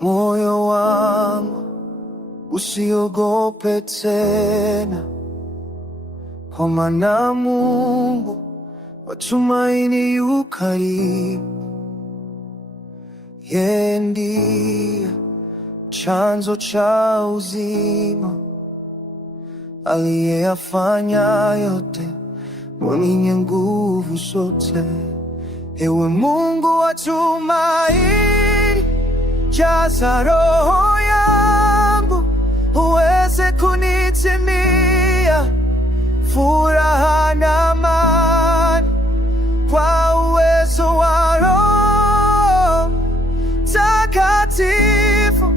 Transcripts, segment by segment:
Moyo wangu usiogope tena, kwa maana Mungu wa tumaini yu karibu. Yeye ndiye chanzo cha uzima, aliyeyafanya yote, mwenye nguvu zote. Ewe Mungu wa tumaini, jaza roho yangu, uweze kunitimia furaha na amani, kwa uwezo wa Roho Takatifu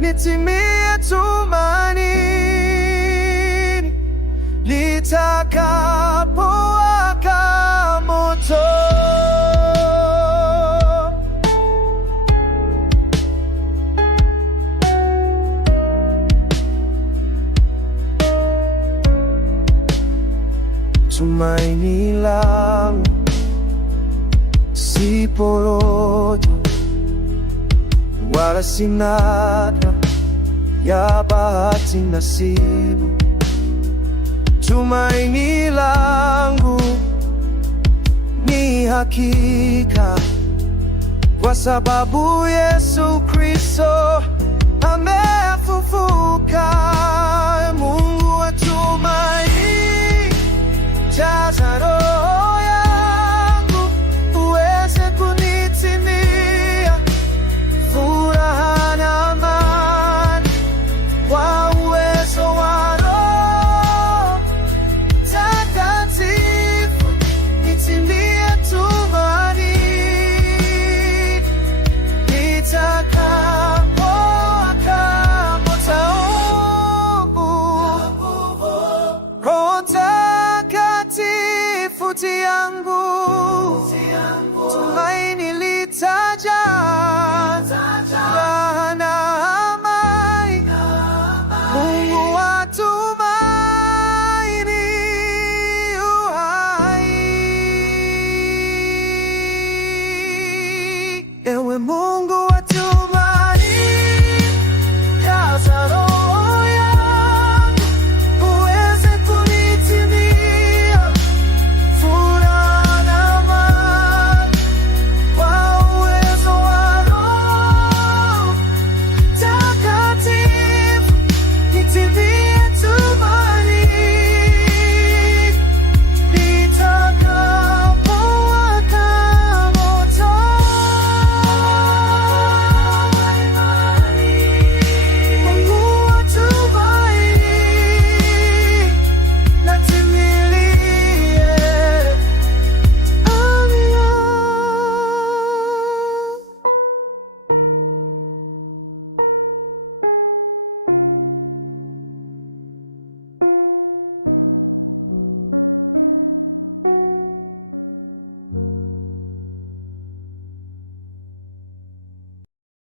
nitimie tumaini, litakapowaka moto. Tumaini langu si porojo, wala si nata ya bahati nasibu. Tumaini langu ni hakika, kwa sababu Yesu